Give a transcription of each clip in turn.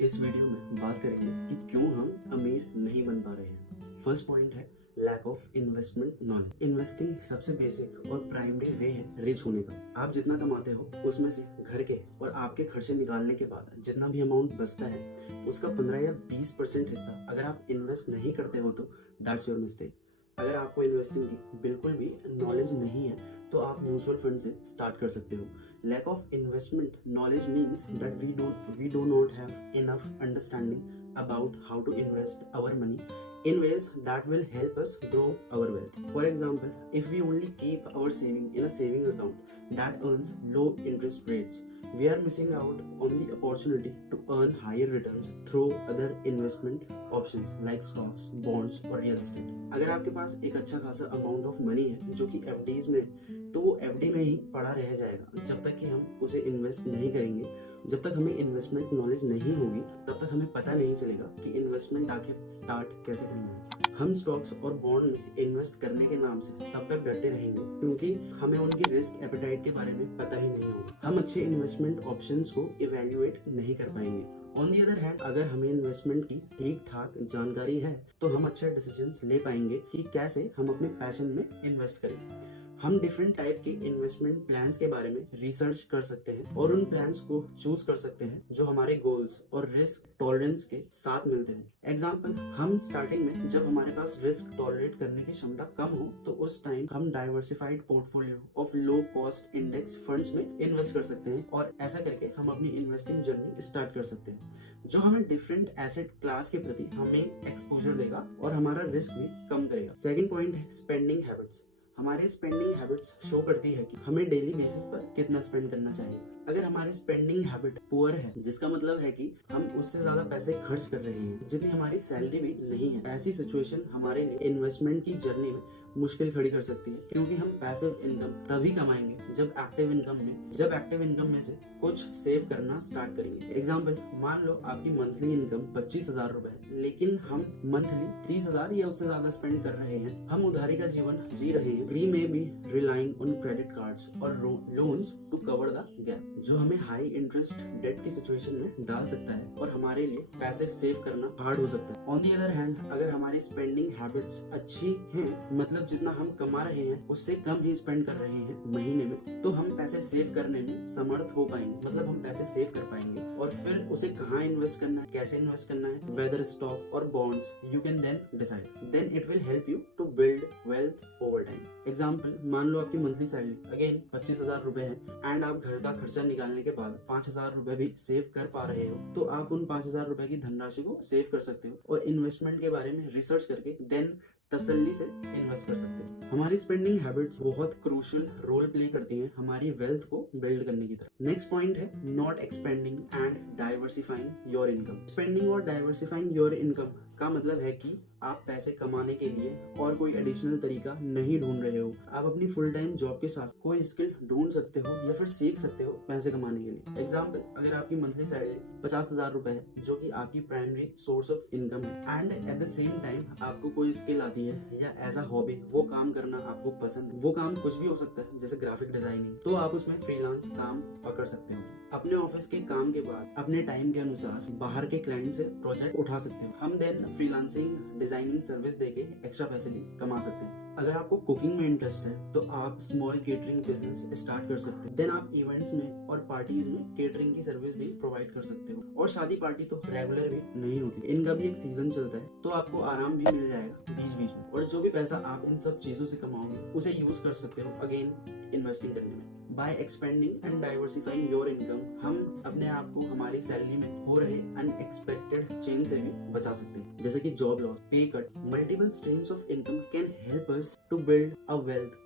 इस वीडियो में बात करेंगे कि क्यों हम अमीर नहीं बन पा रहे हैं। फर्स्ट पॉइंट है lack of investment knowledge. Investing सबसे बेसिक और प्राइमरी वे है रिच होने का। आप जितना कमाते हो उसमें से घर के और आपके खर्चे निकालने के बाद जितना भी अमाउंट बचता है उसका 15 या 20% हिस्सा अगर आप इन्वेस्ट नहीं करते हो तो दैट्स योर मिस्टेक। अगर आपको इन्वेस्टिंग की बिल्कुल भी नॉलेज नहीं है तो आप म्यूचुअल फंड से स्टार्ट कर सकते हो। Lack of investment knowledge means that we do not have enough understanding about how to invest our money in ways that will help us grow our wealth. For example, if we only keep our saving in a saving account that earns low interest rates, we are missing out on the opportunity to earn higher returns through other investment options like stocks, bonds or real estate. अगर आपके पास एक अच्छा खासा amount of money है जो कि FDs में, तो वो एफडी में ही पड़ा रह जाएगा जब तक कि हम उसे इन्वेस्ट नहीं करेंगे। जब तक हमें इन्वेस्टमेंट नॉलेज नहीं होगी तब तक हमें पता नहीं चलेगा कि इन्वेस्टमेंट आखिर स्टार्ट कैसे करना है। हम स्टॉक्स और बॉन्ड में इन्वेस्ट करने के नाम से तब तक डरते रहेंगे क्योंकि हमें उनकी रिस्क एपेटाइट के बारे में पता ही नहीं होगा। हम अच्छे इन्वेस्टमेंट ऑप्शंस को इवेल्युएट नहीं कर पाएंगे। ऑन दी अदर हैंड, अगर हमें इन्वेस्टमेंट की ठीक ठाक जानकारी है तो हम अच्छे डिसीजंस ले पाएंगे कि कैसे हम अपने पैशन में इन्वेस्ट करें। हम डिफरेंट टाइप के इन्वेस्टमेंट प्लान्स के बारे में रिसर्च कर सकते हैं और उन प्लान्स को चूज कर सकते हैं जो हमारे गोल्स और रिस्क टॉलरेंस के साथ मिलते हैं। एग्जाम्पल, हम स्टार्टिंग में जब हमारे पास रिस्क टॉलरेट करने की क्षमता कम हो तो उस टाइम हम diversified portfolio of low cost index funds में इन्वेस्ट कर सकते हैं और ऐसा करके हम अपनी इन्वेस्टिंग जर्नी स्टार्ट कर सकते हैं जो हमें डिफरेंट एसेट क्लास के प्रति हमें एक्सपोजर देगा और हमारा रिस्क भी कम करेगा। सेकेंड पॉइंट है स्पेंडिंग हैबिट्स। हमारे स्पेंडिंग हैबिट्स शो करती है कि हमें डेली बेसिस पर कितना स्पेंड करना चाहिए। अगर हमारी स्पेंडिंग हैबिट पुअर है, जिसका मतलब है कि हम उससे ज्यादा पैसे खर्च कर रहे हैं जितनी हमारी सैलरी भी नहीं है, ऐसी सिचुएशन हमारे लिए इन्वेस्टमेंट की जर्नी में मुश्किल खड़ी कर सकती है क्योंकि हम पैसिव इनकम तभी कमाएंगे जब एक्टिव इनकम में से कुछ सेव करना स्टार्ट करेंगे। एग्जाम्पल, मान लो आपकी मंथली इनकम 25,000 रुपए है लेकिन हम मंथली 30,000 या उससे ज्यादा स्पेंड कर रहे हैं। हम उधारी का जीवन जी रहे हैं। We may be relying on credit cards और loans to cover the gap, जो हमें हाई इंटरेस्ट डेट की सिचुएशन में डाल सकता है और हमारे लिए पैसे सेव करना हार्ड हो सकता है। ऑन दी अदर हैंड, अगर हमारी स्पेंडिंग हैबिट्स अच्छी हैं, मतलब जितना हम कमा रहे हैं उससे कम ही स्पेंड कर रहे हैं महीने में, तो हम पैसे सेव करने में समर्थ हो पाएंगे। मतलब हम पैसे सेव कर पाएंगे और फिर उसे कहाँ इन्वेस्ट करना है, कैसे इन्वेस्ट करना है, वेदर स्टॉक और bonds, you can then decide. Then it will help you to build wealth over time. Example, मान लो आपकी मंथली सैलरी अगेन 25,000 रुपए है एंड आप घर का खर्चा निकालने के बाद 5,000 रुपए भी सेव कर पा रहे हो, तो आप उन 5,000 रुपए की धनराशि को सेव कर सकते हो और इन्वेस्टमेंट के बारे में रिसर्च करके देन तसल्ली से इन्वेस्ट कर सकते हैं। हमारी स्पेंडिंग हैबिट्स बहुत क्रूशियल रोल प्ले करती हैं हमारी वेल्थ को बिल्ड करने की तरफ। नेक्स्ट पॉइंट है not expanding and diversifying your income. Spending और डाइवर्सिफाइंग योर इनकम का मतलब है कि आप पैसे कमाने के लिए और कोई एडिशनल तरीका नहीं ढूंढ रहे हो। आप अपनी फुल टाइम जॉब के साथ कोई स्किल ढूंढ सकते हो या फिर सीख सकते हो पैसे कमाने के लिए। एग्जाम्पल, अगर आपकी मंथली सैलरी 50,000 रुपए है जो कि आपकी प्राइमरी सोर्स ऑफ इनकम है and at the same time आपको कोई स्किल आती है या एज अ हॉबी वो काम करना आपको पसंद है, वो काम कुछ भी हो सकता है जैसे ग्राफिक डिजाइनिंग, तो आप उसमें फ्रीलांस काम पकड़ सकते हो। अपने ऑफिस के काम के बाद अपने टाइम के अनुसार बाहर के क्लाइंट से प्रोजेक्ट उठा सकते हो। हम देन फ्रीलांसिंग डिजाइनिंग सर्विस देके एक्स्ट्रा पैसे भी कमा सकते हैं। अगर आपको कुकिंग में इंटरेस्ट है तो आप स्मॉल केटरिंग बिजनेस स्टार्ट कर सकते हैं। देन आप इवेंट्स में और पार्टीज में केटरिंग की सर्विस भी प्रोवाइड कर सकते हो। और शादी पार्टी तो रेगुलर भी नहीं होती, इनका भी एक सीजन चलता है, तो आपको आराम भी मिल जाएगा बीच बीच में। और जो भी पैसा आप इन सब चीजों से कमाओगे उसे यूज कर सकते हो अगेन इन्वेस्टिंग करने में। By expanding and diversifying your income, हम अपने आप को हमारी सैलरी में हो रहे अनएक्सपेक्टेड चेंज से भी बचा सकते हैं, जैसे कि job loss, pay cut. Multiple streams of income can help us to build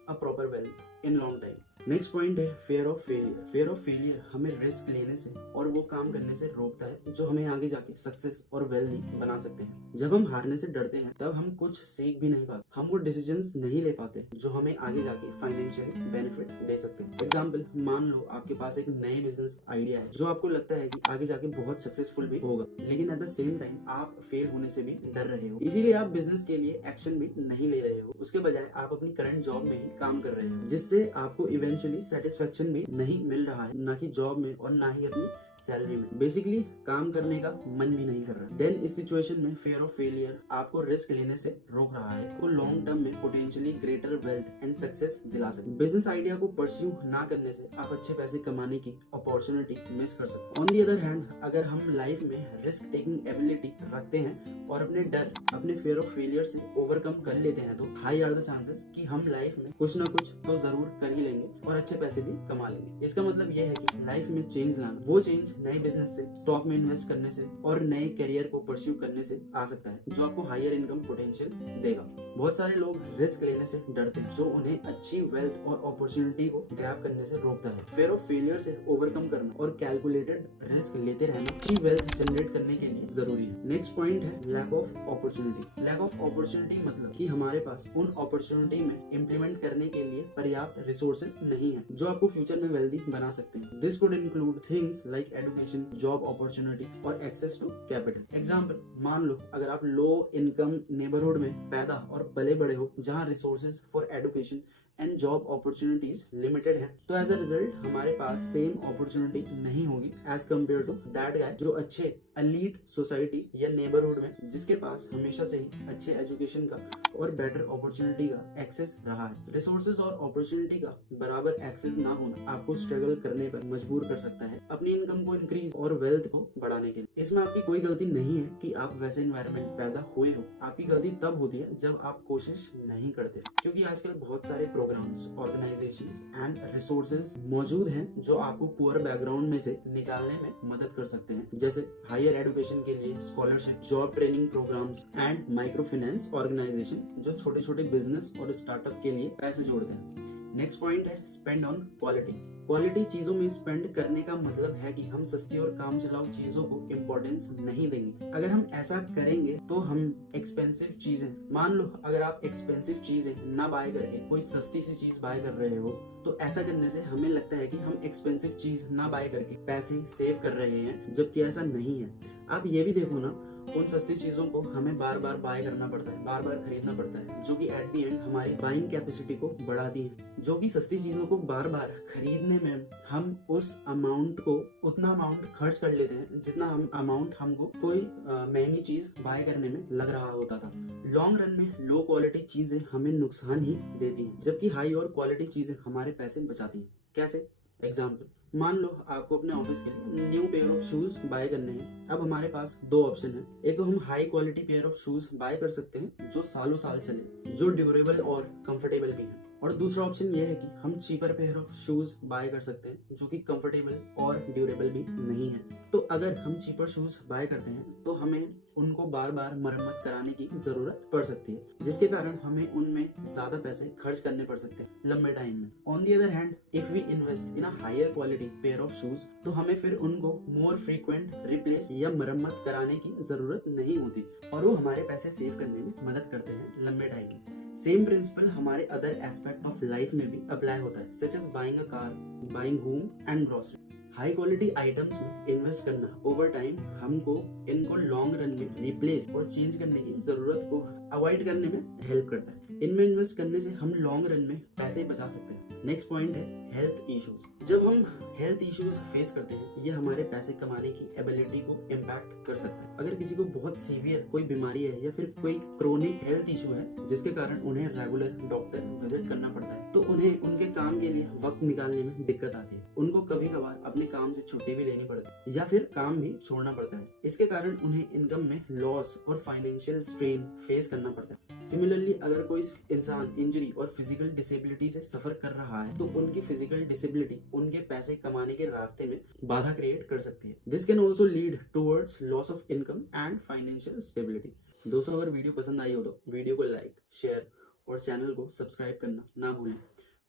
a proper wealth in long time. Next point है fear of failure. Fear of failure हमें रिस्क लेने से और वो काम करने से रोकता है जो हमें आगे जाके सक्सेस और वेल्दी बना सकते हैं। जब हम हारने से डरते हैं तब हम कुछ सीख भी नहीं पाते, हम वो डिसीजंस नहीं ले पाते जो हमें आगे जाके फाइनेंशियली बेनिफिट दे सकते हैं। एग्जाम्पल, मान लो आपके पास एक नए बिजनेस आइडिया है जो आपको लगता है कि आगे जाके बहुत सक्सेसफुल भी होगा, लेकिन एट द सेम टाइम आप फेल होने से भी डर रहे हो, इसीलिए आप बिजनेस के लिए एक्शन भी नहीं ले रहे हो। उसके बजाय आप अपनी करंट जॉब में ही काम कर रहे हो जिससे आपको इवेंचुअली सेटिस्फेक्शन भी नहीं मिल रहा है, ना कि जॉब में और ना ही अपनी सैलरी में, बेसिकली काम करने का मन भी नहीं कर रहा। देन इस सिचुएशन में फियर ऑफ फेलियर आपको रिस्क लेने से रोक रहा है, वो लॉन्ग टर्म में potentially greater wealth and success दिला सकते हैं। बिजनेस आइडिया को परस्यू ना करने से आप अच्छे पैसे कमाने की अपॉर्चुनिटी मिस कर सकते हैं। ऑन दी अदर हैंड, अगर हम लाइफ में रिस्क टेकिंग एबिलिटी रखते हैं और अपने डर, अपने फियर ऑफ फेलियर से ओवरकम कर लेते हैं, तो हाई आर द चांसेस कि हम लाइफ में कुछ ना कुछ तो जरूर कर ही लेंगे और अच्छे पैसे भी कमा लेंगे। इसका मतलब यह है कि लाइफ में चेंज लाना, वो चेंज नए बिजनेस से, स्टॉक में इन्वेस्ट करने से और नए करियर को परस्यू करने से आ सकता है, जो आपको हायर इनकम पोटेंशियल देगा। बहुत सारे लोग रिस्क लेने से डरते हैं, जो उन्हें अच्छी वेल्थ और अपॉर्चुनिटी को ग्रैब करने से रोकता है। फियर ऑफ फेलियर से ओवरकम करना और कैलकुलेटेड रिस्क लेते रहना अच्छी वेल्थ जनरेट करने के लिए जरूरी है। नेक्स्ट पॉइंट है lack of opportunity. Lack of opportunity मतलब कि हमारे पास उन अपॉर्चुनिटी में इम्प्लीमेंट करने के लिए पर्याप्त रिसोर्सेज नहीं है, जो आपको फ्यूचर में वेल्दी बना सकते हैं। This could include things like education, job opportunity और एक्सेस टू कैपिटल। एग्जाम्पल, मान लो अगर आप लो इनकम नेबरहुड में पैदा और पले बड़े हो, जहाँ resources for education and job opportunities limited है, तो एज अ रिजल्ट हमारे पास सेम अपॉर्चुनिटी नहीं होगी as compare to that guy जो अच्छे एलीट सोसाइटी या नेबरहुड में, जिसके पास हमेशा से ही अच्छे एजुकेशन का और बेटर अपॉर्चुनिटी का एक्सेस रहा है। रिसोर्सेज और अपॉर्चुनिटी का बराबर एक्सेस ना होना आपको स्ट्रगल करने पर मजबूर कर सकता है अपनी इनकम को इंक्रीज और वेल्थ को बढ़ाने के लिए। इसमें आपकी कोई गलती नहीं है कि आप वैसे एनवायरनमेंट पैदा हुए हो, आपकी गलती तब होती है जब आप कोशिश नहीं करते, क्योंकि आजकल बहुत सारे प्रोग्राम्स, ऑर्गेनाइजेशंस एंड रिसोर्सेज मौजूद हैं जो आपको पुअर बैकग्राउंड में से निकालने में मदद कर सकते हैं, जैसे हायर एजुकेशन के लिए scholarship, job training programs and micro finance organization जो छोटे छोटे बिजनेस और स्टार्टअप के लिए पैसे जोड़ते हैं। नेक्स्ट पॉइंट है स्पेंड ऑन क्वालिटी। क्वालिटी चीजों में स्पेंड करने का मतलब है कि हम सस्ती और काम चलाऊ चीजों को इम्पोर्टेंस नहीं देंगे। अगर हम ऐसा करेंगे तो हम एक्सपेंसिव चीजें, मान लो अगर आप एक्सपेंसिव चीजें ना बाय करके कोई सस्ती सी चीज बाय कर रहे हो, तो ऐसा करने से हमें लगता है कि हम एक्सपेंसिव चीज ना बाय करके पैसे सेव कर रहे हैं, जबकि ऐसा नहीं है। आप ये भी देखो ना, उन सस्ती चीजों को हमें बार बार बाय करना पड़ता है, बार बार खरीदना पड़ता है, जो कि एट दी एंड हमारी बाइंग कैपेसिटी को बढ़ाती है। जो कि सस्ती चीजों को बार बार खरीदने में हम उस अमाउंट को, उतना अमाउंट खर्च कर लेते हैं जितना हम अमाउंट हमको कोई महंगी चीज बाय करने में लग रहा होता था। लॉन्ग रन में लो क्वालिटी चीजें हमें नुकसान ही देती हैं, जबकि हाई और क्वालिटी चीजें हमारे पैसे बचाती हैं। कैसे? एग्जाम्पल, मान लो आपको अपने ऑफिस के लिए new pair of shoes buy करने हैं। अब हमारे पास दो ऑप्शन है, एक तो हम high quality pair of shoes buy कर सकते हैं जो सालों साल चले, जो ड्यूरेबल और कंफर्टेबल भी है, और दूसरा ऑप्शन ये है कि हम cheaper pair of shoes buy कर सकते हैं जो कि कंफर्टेबल और ड्यूरेबल भी नहीं है। तो अगर हम चीपर शूज बाय करते हैं तो हमें उनको बार बार मरम्मत कराने की जरूरत पड़ सकती है, जिसके कारण हमें उनमें ज्यादा पैसे खर्च करने पड़ सकते हैं लंबे टाइम में। On the other hand, if we invest in a higher quality pair of shoes, तो हमें फिर उनको मोर फ्रीक्वेंट रिप्लेस या मरम्मत कराने की जरूरत नहीं होती, और वो हमारे पैसे सेव करने में मदद करते हैं लंबे टाइम में। सेम प्रिंसिपल हमारे अदर एस्पेक्ट ऑफ लाइफ में भी अप्लाई होता है, such as buying a car, buying home and grocery. High quality items में इन्वेस्ट करना ओवर टाइम हमको इनको लॉन्ग रन में रिप्लेस और चेंज करने की जरूरत को अवॉइड करने में हेल्प करता है। इनमें इन्वेस्ट करने से हम लॉन्ग रन में पैसे बचा सकते हैं। नेक्स्ट पॉइंट है हेल्थ इश्यूज। जब हम हेल्थ इश्यूज फेस करते हैं, ये हमारे पैसे कमाने की एबिलिटी को इम्पैक्ट कर सकता है। अगर किसी को बहुत सीवियर कोई बीमारी है या फिर कोई क्रोनिक हेल्थ इशू है जिसके कारण उन्हें रेगुलर डॉक्टर विजिट करना पड़ता है, तो उन्हें उनके काम के लिए वक्त निकालने में दिक्कत आती है। उनको कभी कभार अपने काम से छुट्टी भी लेनी पड़ती है या फिर काम भी छोड़ना पड़ता है। इसके कारण उन्हें इनकम में लॉस और फाइनेंशियल स्ट्रेन फेस करना पड़ता है। सिमिलरली, अगर कोई इंसान इंजरी और फिजिकल डिसेबिलिटी से सफर कर रहा है, तो उनकी फिजिकल डिसेबिलिटी उनके पैसे कमाने के रास्ते में बाधा क्रिएट कर सकती है। This can also lead towards loss of income and financial stability. दोस्तों, अगर वीडियो पसंद आई हो तो वीडियो को लाइक, शेयर और चैनल को सब्सक्राइब करना ना भूलें।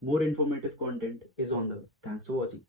More informative content is on the way. Thanks for watching.